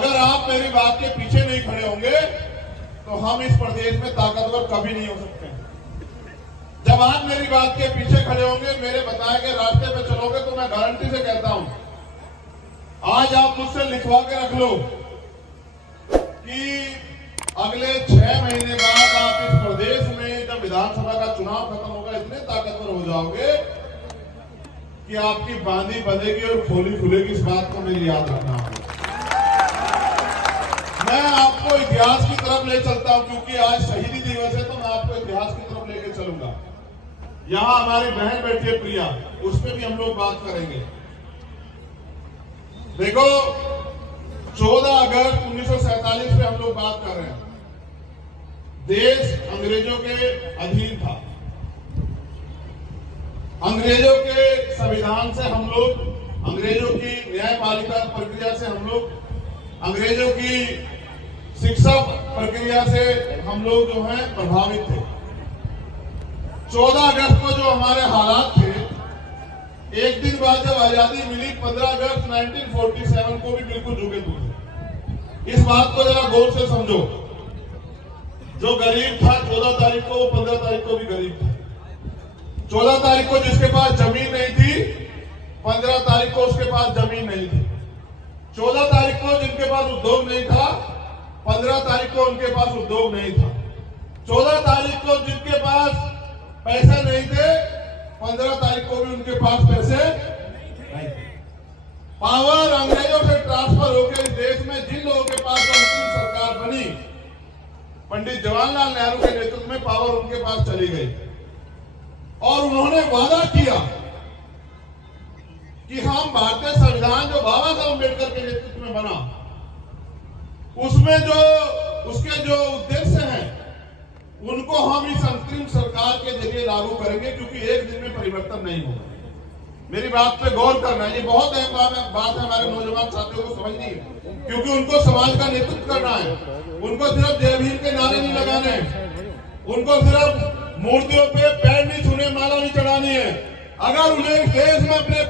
अगर आप मेरी बात के पीछे नहीं खड़े होंगे तो हम इस प्रदेश में ताकतवर कभी नहीं हो सकते। जब आप मेरी बात के पीछे खड़े होंगे, मेरे बताए गए रास्ते पे चलोगे, तो मैं गारंटी से कहता हूं, आज आप मुझसे लिखवा के रख लो कि अगले 6 महीने बाद आप इस प्रदेश में जब विधानसभा का चुनाव खत्म होगा, इतने ताकतवर हो जाओगे कि आपकी बांधी बंधेगी और खोली खुलेगी। इस बात को मेरी याद रखना होगा। मैं आपको इतिहास की तरफ ले चलता हूं, क्योंकि आज शहीदी दिवस है, तो मैं आपको इतिहास की तरफ लेके चलूंगा। यहां हमारी बहन बैठी है प्रिया, उस पर भी हम लोग बात करेंगे। देखो, 14 अगस्त 1947 पे हम लोग बात कर रहे हैं। देश अंग्रेजों के अधीन था। अंग्रेजों के संविधान से हम लोग, अंग्रेजों की न्यायपालिका प्रक्रिया से हम लोग, अंग्रेजों की शिक्षा प्रक्रिया से हम लोग जो है प्रभावित थे। 14 अगस्त को जो हमारे हालात थे, एक दिन बाद जब आजादी मिली 15 अगस्त 1947 को भी बिल्कुल झुके थे। इस बात को जरा गौर से समझो। जो गरीब था 14 तारीख को, वो 15 तारीख को भी गरीब था। 14 तारीख को जिसके पास जमीन नहीं थी, 15 तारीख को उसके पास जमीन नहीं थी। 14 तारीख को जिनके पास उद्योग नहीं था, 15 तारीख को उनके पास उद्योग नहीं था। 14 तारीख को जिनके पास पैसे नहीं थे, 15 तारीख को भी उनके पास पैसे नहीं थे। पावर अंग्रेजों से ट्रांसफर होकर इस देश में जिन लोगों के पास अंतिम सरकार बनी, पंडित जवाहरलाल नेहरू के नेतृत्व में पावर उनके पास चली गई और उन्होंने वादा किया कि हम भारतीय संविधान जो बाबा साहब अम्बेडकर के नेतृत्व में बना, उसमें जो उसके जो उद्देश्य हैं, उनको हम इस अंतरिम सरकार के जरिए लागू करेंगे, क्योंकि एक दिन में परिवर्तन नहीं होगा। मेरी बात पे गौर करना है। ये बहुत अहम बात है हमारे नौजवान साथियों को समझनी है, क्योंकि उनको समाज का नेतृत्व करना है। उनको सिर्फ जय भीम के नारे नहीं लगाने हैं, उनको सिर्फ मूर्तियों पे पैर नहीं छूने, माला नहीं चढ़ानी है। अगर उन्हें देश में अपने